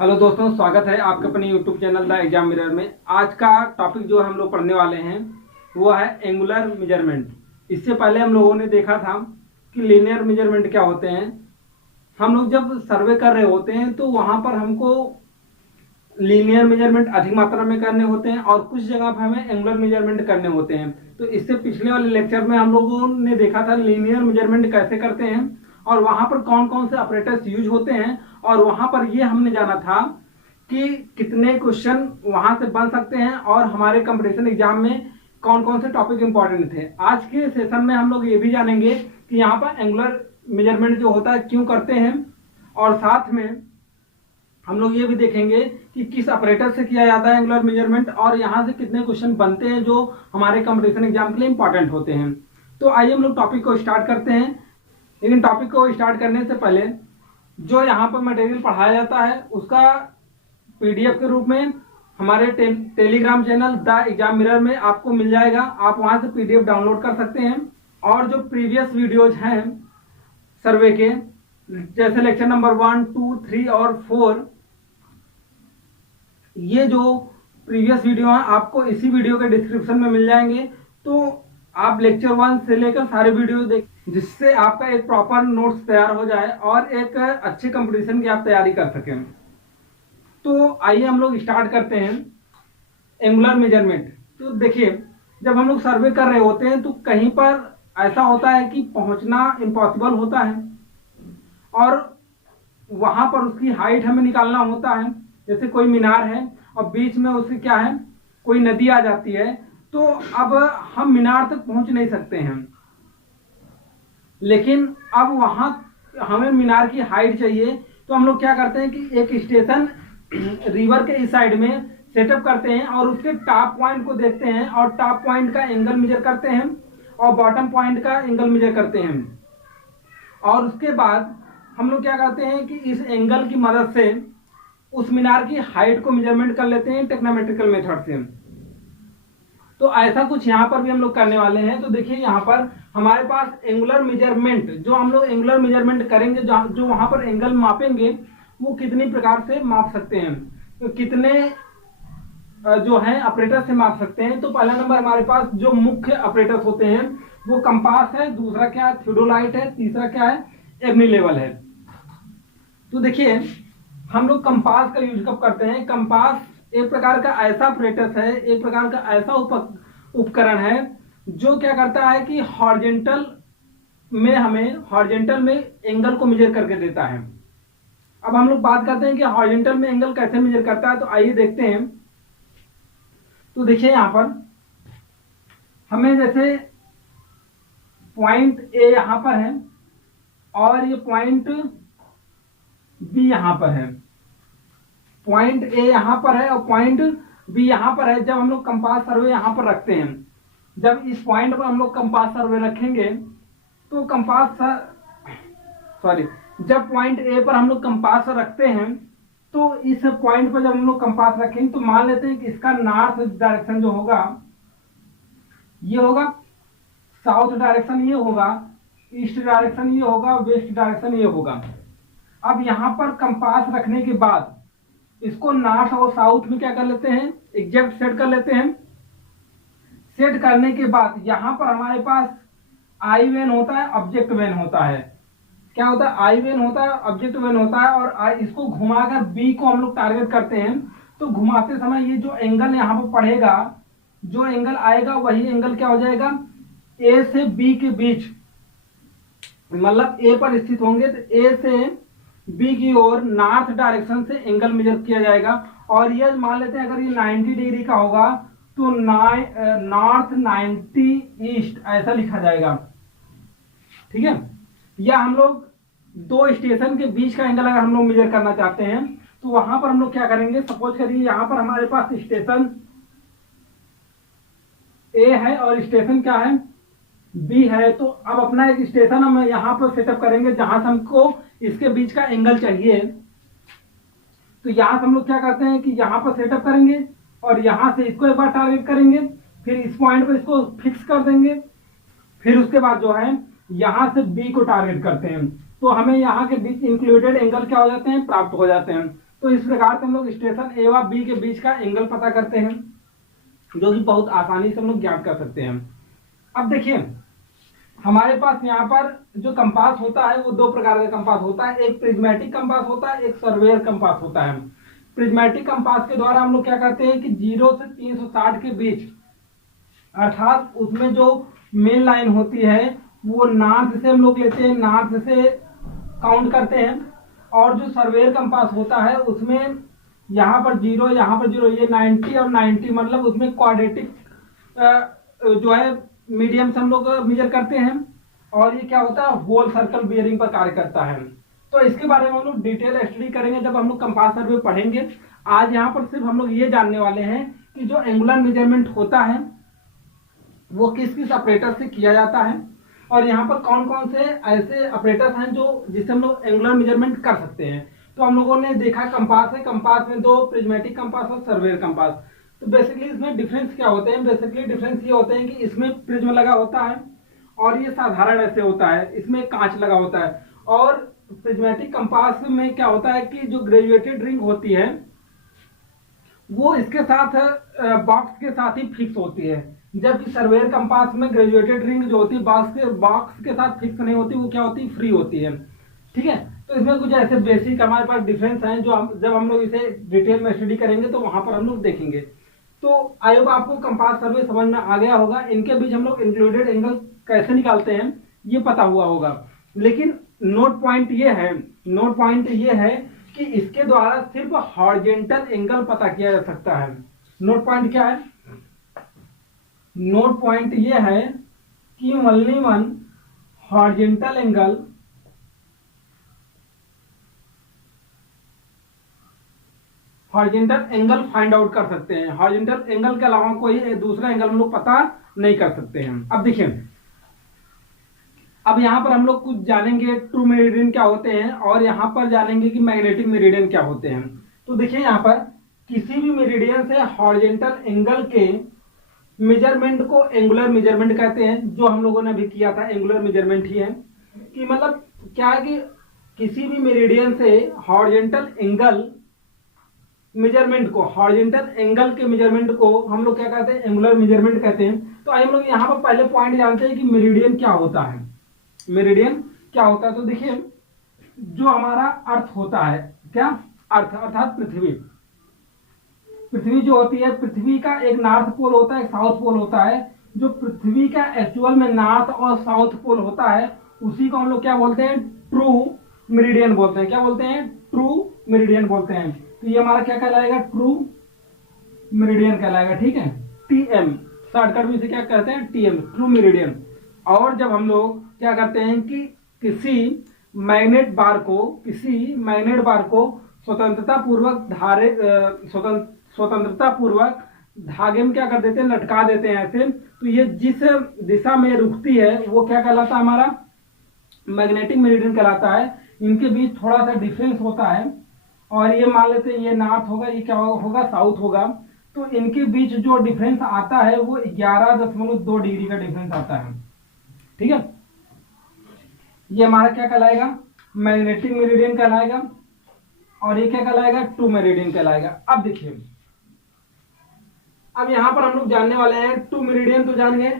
Hello दोस्तों, स्वागत है आपके अपने YouTube channel the exam mirror में। आज का टॉपिक जो हम लोग पढ़ने वाले हैं वो है एंगुलर मेजरमेंट। इससे पहले हम लोगों ने देखा था कि लीनियर मेजरमेंट क्या होते हैं। हम लोग जब सर्वे कर रहे होते हैं तो वहाँ पर हमको लीनियर मेजरमेंट अधिक मात्रा में करने होते हैं और कुछ जगह पर हमें एंगुलर मेजरमेंट करने होते हैं। तो इससे पिछले वाले लेक्चर में हम लोगों ने देखा था लीनियर मेजरमेंट कैसे करते हैं और वहाँ पर कौन कौन से ऑपरेटर्स यूज होते हैं, और वहाँ पर ये हमने जाना था कि कितने क्वेश्चन वहाँ से बन सकते हैं और हमारे कंपटीशन एग्जाम में कौन कौन से टॉपिक इंपॉर्टेंट थे। आज के सेशन में हम लोग ये भी जानेंगे कि यहाँ पर एंगुलर मेजरमेंट जो होता है क्यों करते हैं, और साथ में हम लोग ये भी देखेंगे कि किस ऑपरेटर से किया जाता है एंगुलर मेजरमेंट और यहाँ से कितने क्वेश्चन बनते हैं जो हमारे कंपटीशन एग्जाम के लिए इंपॉर्टेंट होते हैं। तो आइए हम लोग टॉपिक को स्टार्ट करते हैं। लेकिन टॉपिक को स्टार्ट करने से पहले जो यहाँ पर मटेरियल पढ़ाया जाता है उसका पीडीएफ के रूप में हमारे Telegram channel the exam mirror में आपको मिल जाएगा। आप वहाँ से पीडीएफ डाउनलोड कर सकते हैं और जो प्रीवियस वीडियोज हैं सर्वे के, जैसे लेक्चर नंबर 1, 2, 3 और 4, ये जो प्रीवियस वीडियो हैं आपको इसी वीडियो के डिस्क्रिप्शन में मिल जाएंगे। तो आप लेक्चर 1 से लेकर सारे वीडियो देख, जिससे आपका एक प्रॉपर नोट्स तैयार हो जाए और एक अच्छे कंपटीशन की आप तैयारी कर सकें। तो आइए हम लोग स्टार्ट करते हैं एंगुलर मेजरमेंट। तो देखिए, जब हम लोग सर्वे कर रहे होते हैं तो कहीं पर ऐसा होता है कि पहुंचना इम्पॉसिबल होता है और वहां पर उसकी हाइट हमें निकालना होता है। जैसे कोई मीनार है और बीच में उसकी क्या है, कोई नदी आ जाती है, तो अब हम मीनार तक पहुंच नहीं सकते हैं। लेकिन अब वहां हमें मीनार की हाइट चाहिए, तो हम लोग क्या करते हैं कि एक स्टेशन रिवर के इस साइड में सेटअप करते हैं और उसके टॉप पॉइंट को देखते हैं और टॉप पॉइंट का एंगल मेजर करते हैं और बॉटम पॉइंट का एंगल मेजर करते हैं। और उसके बाद हम लोग क्या करते हैं कि इस एंगल की मदद से उस मीनार की हाइट को मेजरमेंट कर लेते हैं टेक्नोमेट्रिकल मेथड से। तो ऐसा कुछ यहाँ पर भी हम लोग करने वाले हैं। तो देखिए, यहाँ पर हमारे पास एंगुलर मेजरमेंट, जो हम लोग एंगुलर मेजरमेंट करेंगे, जो वहां पर एंगल मापेंगे वो कितनी प्रकार से माप सकते हैं, तो कितने जो है ऑपरेटर से माप सकते हैं। तो पहला नंबर हमारे पास जो मुख्य ऑपरेटर्स होते हैं वो कंपास है, दूसरा क्या है थियोडोलाइट है, तीसरा क्या है एबनी लेवल है। तो देखिए, हम लोग कंपास का यूज कब करते हैं। कंपास एक प्रकार का ऐसा ऑपरेटस है, एक प्रकार का ऐसा उपकरण है जो क्या करता है कि हॉरिजॉन्टल में एंगल को मेजर करके देता है। अब हम लोग बात करते हैं कि हॉरिजॉन्टल में एंगल कैसे मेजर करता है। तो आइए देखते हैं। तो देखिए, यहां पर हमें जैसे पॉइंट ए यहां पर है और ये पॉइंट बी यहां पर है, पॉइंट ए यहां पर है और पॉइंट बी यहां पर है। जब हम लोग कंपास सर्वे यहां पर रखते हैं, जब इस पॉइंट पर हम लोग कंपास सर्वे रखेंगे तो जब पॉइंट ए पर हम लोग कंपास रखते हैं तो इस पॉइंट पर जब हम लोग कंपास रखेंगे तो मान लेते हैं कि इसका नॉर्थ डायरेक्शन जो होगा ये होगा, साउथ डायरेक्शन ये होगा, ईस्ट डायरेक्शन ये होगा, वेस्ट डायरेक्शन ये होगा। अब यहां पर कंपास रखने के बाद इसको नॉर्थ और साउथ में क्या कर लेते हैं, एग्जैक्ट सेट कर लेते हैं। सेट करने के बाद यहां पर हमारे पास आई वेन होता है, ऑब्जेक्ट वेन होता है। क्या होता है, आई वेन होता है, ऑब्जेक्ट वेन होता है, और इसको घुमाकर बी को हम लोग टारगेट करते हैं। तो घुमाते समय ये जो एंगल यहाँ पर पड़ेगा, जो एंगल आएगा वही एंगल क्या हो जाएगा, ए से बी के बीच, मतलब ए पर स्थित होंगे तो ए से बी की ओर नॉर्थ डायरेक्शन से एंगल मेजर किया जाएगा। और ये मान लेते हैं अगर ये 90 डिग्री का होगा तो नॉर्थ 90 ईस्ट ऐसा लिखा जाएगा, ठीक है। या हम लोग दो स्टेशन के बीच का एंगल अगर हम लोग मेजर करना चाहते हैं तो वहां पर हम लोग क्या करेंगे, सपोज करिए यहां पर हमारे पास स्टेशन ए है और स्टेशन क्या है, बी है। तो अब अपना एक स्टेशन हम यहाँ पर सेटअप करेंगे जहां से हमको इसके बीच का एंगल चाहिए। तो यहां से हम लोग क्या करते हैं कि यहाँ पर सेटअप करेंगे और यहां से इसको एक बार टारगेट करेंगे, फिर इस पॉइंट पर इसको फिक्स कर देंगे, फिर उसके बाद जो है यहां से बी को टारगेट करते हैं। तो हमें यहाँ के बीच इंक्लूडेड एंगल क्या हो जाते हैं, प्राप्त हो जाते हैं। तो इस प्रकार से हम लोग स्टेशन ए व बी के बीच का एंगल पता करते हैं, जो कि बहुत आसानी से हम लोग ज्ञात कर सकते हैं। अब देखिए हमारे पास यहाँ पर जो कंपास होता है वो दो प्रकार का कंपास होता है, एक प्रिज्मेटिक कंपास होता है, एक सर्वेयर कंपास होता है। प्रिज्मेटिक कंपास के द्वारा हम लोग क्या करते हैं कि 0 से 360 के बीच, अर्थात उसमें जो मेन लाइन होती है वो नॉर्थ से हम लोग लेते हैं, नॉर्थ से काउंट करते हैं। और जो सर्वेयर कंपास होता है उसमें यहाँ पर 0, यहाँ पर 0, ये 90 और 90, मतलब उसमें क्वाड्रेटिक जो है मीडियम से हम लोग मेजर करते हैं। और ये क्या होता है, होल सर्कल बियरिंग पर कार्य करता है। तो इसके बारे में हम लोग डिटेल स्टडी करेंगे जब हम लोग कंपास सर्वे पढ़ेंगे। आज यहाँ पर सिर्फ हम लोग ये जानने वाले हैं कि जो एंगुलर मेजरमेंट होता है वो किस किस ऑपरेटर से किया जाता है, और यहाँ पर कौन कौन से ऐसे ऑपरेटर्स हैं जो जिससे हम लोग एंगुलर मेजरमेंट कर सकते हैं। तो हम लोगों ने देखा कंपास है, कंपास में दो, प्रिज्मेटिक कंपास और सर्वेयर कंपास। तो बेसिकली इसमें डिफरेंस क्या होते हैं, बेसिकली डिफरेंस ये होते हैं कि इसमें प्रिज्म लगा होता है और ये साधारण ऐसे होता है, इसमें कांच लगा होता है। और प्रिज्मेटिक कंपास में क्या होता है कि जो ग्रेजुएटेड रिंग होती है वो इसके साथ बॉक्स के साथ ही फिक्स होती है, जबकि सर्वेयर कंपास में ग्रेजुएटेड रिंग जो होती है बॉक्स के साथ फिक्स नहीं होती, वो क्या होती है, फ्री होती है। ठीक है, तो इसमें कुछ ऐसे बेसिक हमारे पास डिफरेंस हैं जो जब हम लोग इसे डिटेल में स्टडी करेंगे तो वहां पर हम लोग देखेंगे। तो आई होप आपको कंपास सर्वे समझ में आ गया होगा, इनके बीच हम लोग इंक्लूडेड एंगल कैसे निकालते हैं ये पता हुआ होगा। लेकिन नोट पॉइंट ये है कि इसके द्वारा सिर्फ हॉरिजॉन्टल एंगल पता किया जा सकता है। नोट पॉइंट क्या है, नोट पॉइंट ये है कि only one horizontal angle find out कर सकते हैं। हॉरिजॉन्टल एंगल के अलावा कोई दूसरा एंगल हम लोग पता नहीं कर सकते हैं। अब देखिए, अब यहाँ पर हम लोग कुछ जानेंगे ट्रू मेरिडियन क्या होते हैं, और यहाँ पर जानेंगे कि मैग्नेटिक मेरिडियन क्या होते हैं। तो देखिए यहाँ पर किसी भी मेरिडियन से हॉरिजॉन्टल एंगल के मेजरमेंट को एंगुलर मेजरमेंट कहते हैं, जो हम लोगों ने भी किया था एंगुलर मेजरमेंट ही है। कि मतलब क्या है कि किसी भी मेरिडियन से हॉरिजॉन्टल एंगल मेजरमेंट को, हॉरिजॉन्टल एंगल के मेजरमेंट को हम लोग क्या कहते हैं, एंगुलर मेजरमेंट कहते हैं। तो आइए हम लोग यहाँ पर पहले पॉइंट जानते हैं कि मेरिडियन क्या होता है। मेरिडियन क्या होता है, तो देखिए जो हमारा अर्थ होता है, क्या अर्थ अर्थात पृथ्वी जो होती है, पृथ्वी का एक नॉर्थ पोल होता है, एक साउथ पोल होता है। जो पृथ्वी का एक्चुअल में नॉर्थ और साउथ पोल होता है उसी को हम लोग क्या बोलते हैं, ट्रू मेरिडियन बोलते हैं। क्या बोलते हैं, ट्रू मेरिडियन बोलते हैं। तो ये हमारा क्या कहलाएगा, ट्रू मेरिडियन कहलाएगा। ठीक है, टीएम शॉर्टकट में से क्या कहते हैं, टीएम, ट्रू मेरिडियन। और जब हम लोग क्या करते हैं कि किसी मैग्नेट बार को स्वतंत्रता पूर्वक धागे में क्या कर देते हैं, लटका देते हैं ऐसे। तो ये जिस दिशा में रुकती है वो क्या कहलाता है, हमारा मैग्नेटिक मेरिडियन कहलाता है। इनके बीच थोड़ा सा डिफरेंस होता है, और ये मान लेते हैं ये नॉर्थ होगा, ये क्या होगा, साउथ होगा। तो इनके बीच जो डिफरेंस आता है वो 11.2 डिग्री का डिफरेंस आता है। ठीक है, ये हमारा क्या कहलाएगा, मैग्नेटिक मेरिडियन कहलाएगा, और ये क्या कहलाएगा, ट्रू मेरिडियन कहलाएगा। अब देखिए, अब यहां पर हम लोग जानने वाले हैं ट्रू मेरिडियन। तो जान गए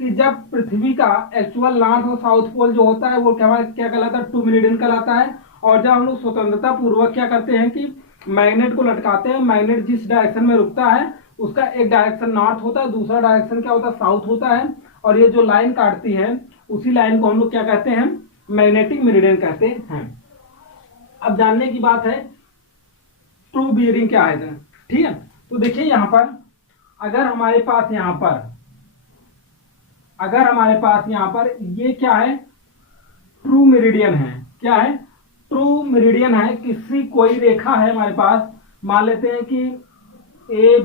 कि जब पृथ्वी का एक्चुअल नॉर्थ और साउथ पोल जो होता है वो क्या कहलाता है, ट्रू मेरिडियन कहलाता है। और जब हम लोग स्वतंत्रता पूर्वक क्या करते हैं कि मैग्नेट को लटकाते हैं, मैग्नेट जिस डायरेक्शन में रुकता है उसका एक डायरेक्शन नॉर्थ होता है, दूसरा डायरेक्शन क्या होता है, साउथ होता है। और ये जो लाइन काटती है उसी लाइन को हम लोग क्या कहते हैं, मैग्नेटिक मेरिडियन कहते हैं। अब जानने की बात है ट्रू बियरिंग क्या है। ठीक है, तो देखिए यहाँ पर अगर हमारे पास यहाँ पर ये क्या है, ट्रू मेरिडियन है। क्या है, ट्रू मेरिडियन है। किसी कोई रेखा है हमारे पास, मान लेते हैं कि ए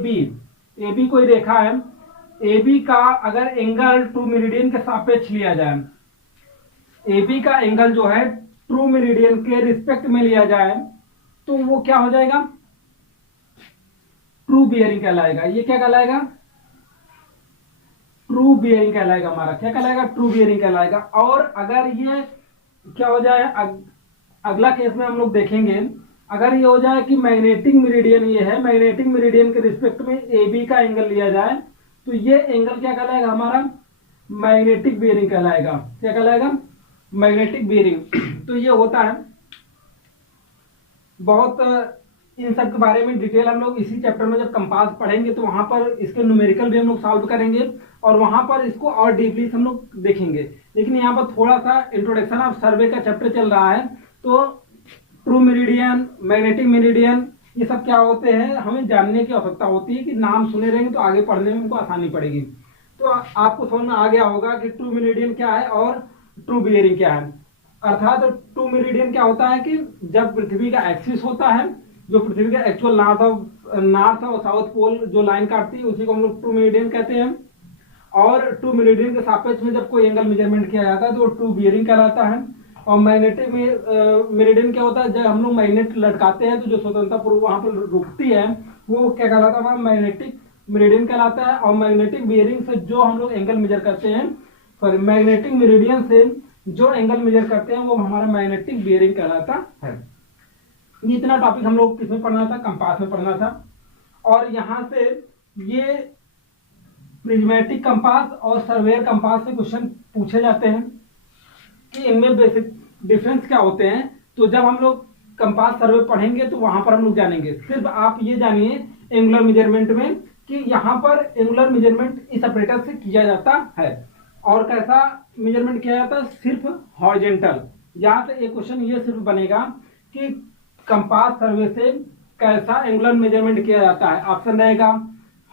बी कोई रेखा है। ए बी का अगर एंगल ट्रू मेरिडियन के सापेक्ष लिया जाए, ए बी का एंगल जो है ट्रू मेरिडियन के रिस्पेक्ट में लिया जाए तो वो क्या हो जाएगा, ट्रू बियरिंग कहलाएगा। ये क्या कहलाएगा, ट्रू बियरिंग कहलाएगा। हमारा क्या कहलाएगा, ट्रू बियरिंग कहलाएगा। और अगर ये क्या हो जाए, अगला केस में हम लोग देखेंगे अगर ये हो जाए कि मैग्नेटिक मेरिडियन ये है, मैग्नेटिक मेरिडियन के रिस्पेक्ट में ए बी का एंगल लिया जाए तो ये एंगल क्या कहलाएगा हमारा, मैग्नेटिक बेयरिंग कहलाएगा। क्या कहलाएगा, मैग्नेटिक बेयरिंग। तो ये होता है बहुत, इन सब के बारे में डिटेल हम लोग इसी चैप्टर में जब कंपास पढ़ेंगे तो वहां पर इसके न्यूमेरिकल भी हम लोग सॉल्व करेंगे और वहां पर इसको और डीपली हम लोग देखेंगे। लेकिन यहाँ पर थोड़ा सा इंट्रोडक्शन ऑफ सर्वे का चैप्टर चल रहा है, तो ट्रू मेरिडियन, मैग्नेटिक मेरिडियन, ये सब क्या होते हैं हमें जानने की आवश्यकता होती है कि नाम सुने रहेंगे तो आगे पढ़ने में हमको आसानी पड़ेगी। तो आपको समझ में आ गया होगा कि ट्रू मेरिडियन क्या है और ट्रू बेयरिंग क्या है। अर्थात ट्रू मेरिडियन क्या होता है कि जब पृथ्वी का एक्सिस होता है, जो पृथ्वी का एक्चुअल नॉर्थ और साउथ पोल जो लाइन काटती है उसी को हम लोग ट्रू मेरिडियन कहते हैं। और ट्रू मेरिडियन के सापेक्ष में जब कोई एंगल मेजरमेंट किया जाता है तो ट्रू बेयरिंग कहलाता है। और मैग्नेटिक मेरिडियन क्या होता है, जब हम लोग मैग्नेट लटकाते हैं तो जो स्वतंत्रता पूर्व वहां पर रुकती है वो क्या कहलाता है, मैग्नेटिक मेरिडियन कहलाता है। और मैग्नेटिक बेयरिंग से जो हम लोग एंगल मेजर करते हैं, सॉरी मैग्नेटिक मेरिडियन से जो एंगल मेजर करते हैं वो हमारा मैग्नेटिक बेयरिंग कहलाता है। इतना टॉपिक हम लोग किसमें पढ़ना था, कंपास में पढ़ना था। और यहां से ये प्रिज्मेटिक कंपास और सर्वेयर कंपास से क्वेश्चन पूछे जाते हैं कि इनमें बेसिक डिफरेंस क्या होते हैं। तो जब हम लोग कंपास सर्वे पढ़ेंगे तो वहां पर हम लोग जानेंगे। सिर्फ आप ये जानिए एंगुलर मेजरमेंट में कि यहाँ पर एंगुलर मेजरमेंट इस ऑपरेटर से किया जाता है। और कैसा मेजरमेंट किया जाता है, सिर्फ हॉरिजॉन्टल। यहाँ से एक क्वेश्चन ये सिर्फ बनेगा कि कंपास सर्वे से कैसा एंगुलर मेजरमेंट किया जाता है। ऑप्शन रहेगा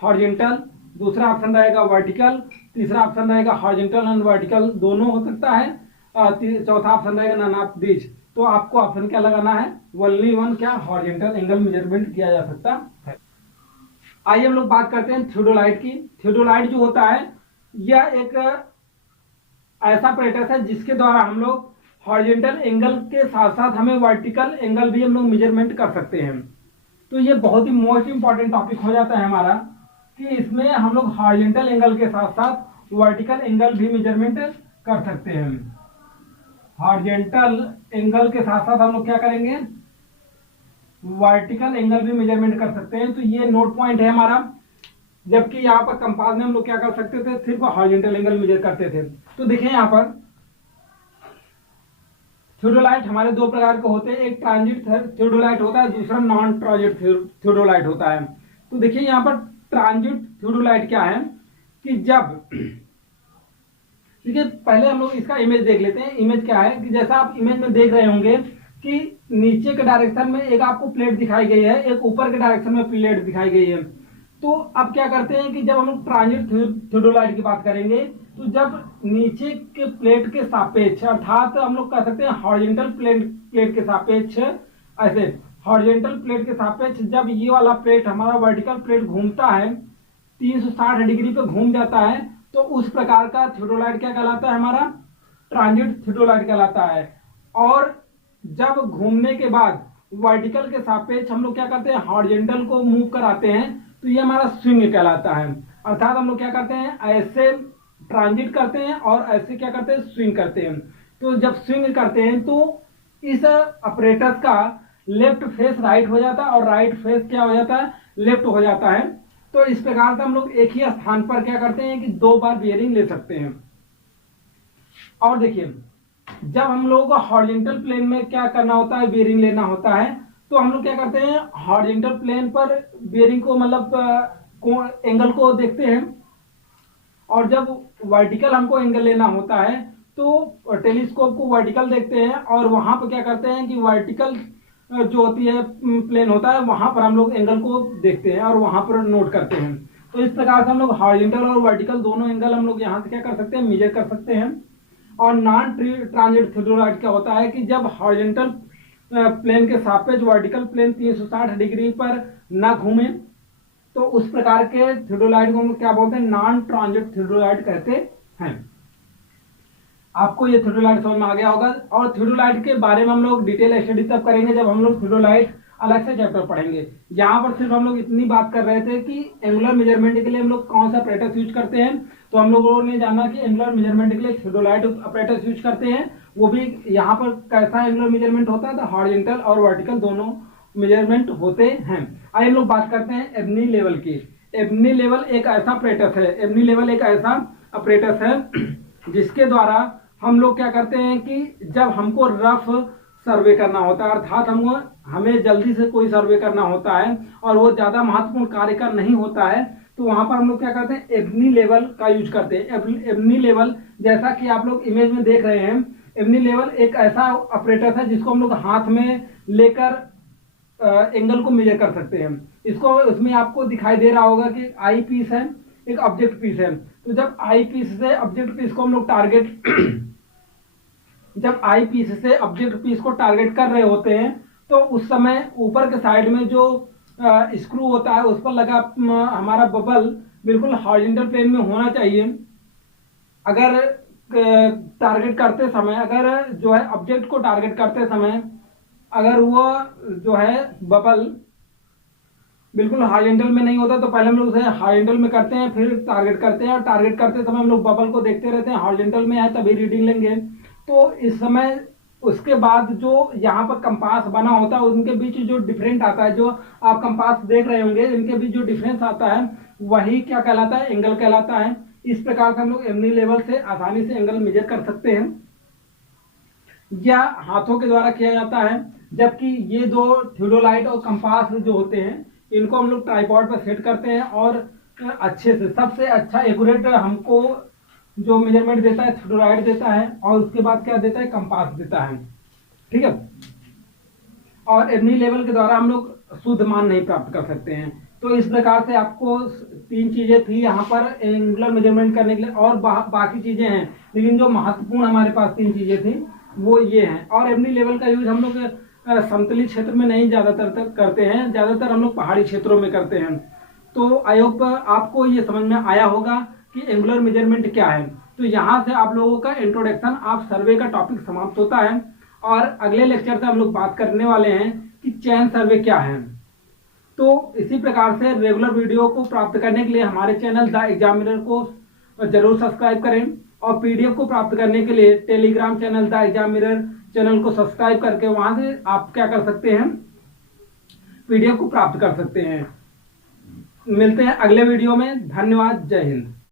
हॉरिजॉन्टल, दूसरा ऑप्शन रहेगा वर्टिकल, तीसरा ऑप्शन रहेगा हॉरिजॉन्टल एंड वर्टिकल दोनों हो सकता है, चौथा ऑप्शन रहेगा नन ऑफ दीज। तो आपको ऑप्शन क्या लगाना है, ओनली वन क्या हॉरिजॉन्टल एंगल मेजरमेंट किया जा सकता है। आइए हम लोग बात करते हैं थियोडोलाइट की। थियोडोलाइट जो होता है यह एक ऐसा apparatus है जिसके द्वारा हम लोग हॉरिजॉन्टल एंगल के साथ साथ हमें वर्टिकल एंगल भी हम लोग मेजरमेंट कर सकते हैं। तो ये बहुत ही मोस्ट इंपॉर्टेंट टॉपिक हो जाता है हमारा कि इसमें हम लोग हॉरिजॉन्टल एंगल के साथ साथ वर्टिकल एंगल भी मेजरमेंट कर सकते हैं। हॉरिजॉन्टल एंगल के साथ साथ हम लोग क्या करेंगे, वर्टिकल एंगल भी मेजरमेंट कर सकते हैं। तो ये नोट पॉइंट है हमारा। जबकि यहाँ पर कंपास में हम लोग क्या कर सकते थे, सिर्फ हॉरिजॉन्टल एंगल मेजर करते थे। तो देखिए यहाँ पर थियोडोलाइट हमारे दो प्रकार के होते हैं, एक ट्रांजिट थियोडोलाइट होता है, दूसरा नॉन ट्रांजिट थियोडोलाइट होता है। तो देखिए यहाँ पर ट्रांजिट थियोडोलाइट क्या है कि जब, देखिए पहले हम लोग इसका इमेज देख लेते हैं। इमेज क्या है कि जैसा आप इमेज में देख रहे होंगे कि नीचे के डायरेक्शन में एक आपको प्लेट दिखाई गई है, एक ऊपर के डायरेक्शन में प्लेट दिखाई गई है। तो अब क्या करते हैं कि जब हम लोग ट्रांजिट थियोडोलाइट की बात करेंगे तो जब नीचे के प्लेट के सापेक्ष, अर्थात हम लोग कह सकते हैं हॉरिजॉन्टल प्लेट के सापेक्ष, ऐसे हॉरिजॉन्टल प्लेट के सापेक्ष जब ये वाला प्लेट हमारा वर्टिकल प्लेट घूमता है 360 डिग्री पे घूम जाता है तो उस प्रकार का थियोडोलाइट क्या कहलाता है, हमारा ट्रांजिट थियोडोलाइट कहलाता है। और जब घूमने के बाद वर्टिकल के सापेक्ष हम लोग क्या करते हैं, हॉरिजॉन्टल को मूव कराते हैं तो ये हमारा स्विंग कहलाता है। अर्थात हम लोग क्या करते हैं, ऐसे ट्रांजिट करते हैं और ऐसे क्या करते हैं, स्विंग करते हैं। तो जब स्विंग करते हैं तो इस ऑपरेटस का लेफ्ट फेस राइट हो जाता है और राइट फेस क्या हो जाता है, लेफ्ट हो जाता है। तो इस प्रकार से हम लोग एक ही स्थान पर क्या करते हैं कि दो बार बेयरिंग ले सकते हैं। और देखिए जब हम लोगों को हॉरिजॉन्टल प्लेन में क्या करना होता है, बेयरिंग लेना होता है, तो हम लोग क्या करते हैं, हॉरिजॉन्टल प्लेन पर बेयरिंग को मतलब एंगल को देखते हैं। और जब वर्टिकल हमको एंगल लेना होता है तो टेलीस्कोप को वर्टिकल देखते हैं और वहां पर क्या करते हैं कि वर्टिकल जो होती है प्लेन होता है वहां पर हम लोग एंगल को देखते हैं और वहां पर नोट करते हैं। तो इस प्रकार से हम लोग हॉरिजॉन्टल और वर्टिकल दोनों एंगल हम लोग यहाँ से क्या कर सकते हैं, मेजर कर सकते हैं। और नॉन ट्रांजिट थियोडोलाइट क्या होता है कि जब हॉरिजॉन्टल प्लेन के सापेक्ष वर्टिकल प्लेन 360 डिग्री पर न घूमे तो उस प्रकार के थियोडोलाइट को हम क्या बोलते हैं, नॉन ट्रांजिट थियोडोलाइट कहते हैं। आपको ये थियोडोलाइट समझ में आ गया होगा। और थियोडोलाइट के बारे में हम लोग डिटेल स्टडी तब करेंगे जब हम लोग थियोडोलाइट अलग से चैप्टर पढ़ेंगे। यहाँ पर सिर्फ हम लोग इतनी बात कर रहे थे कि एंगुलर मेजरमेंट के लिए हम लोग कौन सा अपरेटस यूज करते हैं। तो हम लोगों ने जाना कि एंगुलर मेजरमेंट के लिए थियोडोलाइट अपरेटस यूज करते हैं। वो भी यहाँ पर कैसा एंगुलर मेजरमेंट होता है, तो हॉरिजॉन्टल और वर्टिकल दोनों मेजरमेंट होते हैं। आइए हम लोग बात करते हैं एबनी लेवल की। एबनी लेवल एक ऐसा अपरेटस है, एबनी लेवल एक ऐसा अपरेटस है जिसके द्वारा हम लोग क्या करते हैं कि जब हमको रफ सर्वे करना होता है, अर्थात हमें जल्दी से कोई सर्वे करना होता है और वो ज़्यादा महत्वपूर्ण कार्य का नहीं होता है, तो वहां पर हम लोग क्या करते हैं, एबनी लेवल का यूज करते हैं। एबनी लेवल जैसा कि आप लोग इमेज में देख रहे हैं, एबनी लेवल एक ऐसा ऑपरेटर है जिसको हम लोग हाथ में लेकर एंगल को मेजर कर सकते हैं। इसको इसमें आपको दिखाई दे रहा होगा कि आई पीस है, एक ऑब्जेक्ट पीस है। तो जब आई पीस से ऑब्जेक्ट पीस को हम लोग जब आई पीस से ऑब्जेक्ट पीस को टारगेट कर रहे होते हैं, तो उस समय ऊपर के साइड में जो स्क्रू होता है उस पर लगा हमारा बबल बिल्कुल हॉरिजॉन्टल प्लेन में होना चाहिए। अगर टारगेट करते समय, अगर जो है ऑब्जेक्ट को टारगेट करते समय अगर वो जो है बबल बिल्कुल हॉरिजॉन्टल में नहीं होता, तो पहले हम लोग उसे हॉरिजॉन्टल में करते हैं, फिर टारगेट करते हैं, और टारगेट करते समय हम लोग बबल को देखते रहते हैं, हॉरिजॉन्टल में है तभी रीडिंग लेंगे। तो इस समय उसके बाद जो यहाँ पर कंपास बना होता है उनके बीच जो डिफरेंट आता है, जो आप कंपास देख रहे होंगे इनके बीच जो डिफरेंस आता है वही क्या कहलाता है, एंगल कहलाता है। इस प्रकार से हम लोग एबनी लेवल से आसानी से एंगल मेजर कर सकते हैं। या हाथों के द्वारा किया जाता है, जबकि ये दो थियोडोलाइट और कंपास जो होते हैं इनको हम लोग ट्राइपॉड पर सेट करते हैं, और अच्छे से सबसे अच्छा एक्यूरेट हमको जो मेजरमेंट देता है थियोडोलाइट देता है, और उसके बाद क्या देता है, कंपास देता है। ठीक है। और एबनी लेवल के द्वारा हम लोग शुद्ध मान नहीं प्राप्त कर सकते हैं। तो इस प्रकार से आपको 3 चीजें थी यहाँ पर एंगुलर मेजरमेंट करने के लिए, और बाकी चीजें हैं, लेकिन जो महत्वपूर्ण हमारे पास 3 चीजें थी वो ये हैं। और एबनी लेवल का यूज हम लोग समतली क्षेत्र में नहीं ज्यादातर करते हैं, ज्यादातर हम लोग पहाड़ी क्षेत्रों में करते हैं। तो आई होप आपको ये समझ में आया होगा कि एंगुलर मेजरमेंट क्या है। तो यहाँ से आप लोगों का इंट्रोडक्शन ऑफ सर्वे का टॉपिक समाप्त होता है, और अगले लेक्चर से हम लोग बात करने वाले हैं कि चैन सर्वे क्या है। तो इसी प्रकार से रेगुलर वीडियो को प्राप्त करने के लिए हमारे चैनल द एग्जामिनर को जरूर सब्सक्राइब करें, और पीडीएफ को प्राप्त करने के लिए Telegram channel the examiner channel को सब्सक्राइब करके वहां से आप क्या कर सकते हैं, पीडीएफ को प्राप्त कर सकते हैं। मिलते हैं अगले वीडियो में। धन्यवाद। जय हिंद।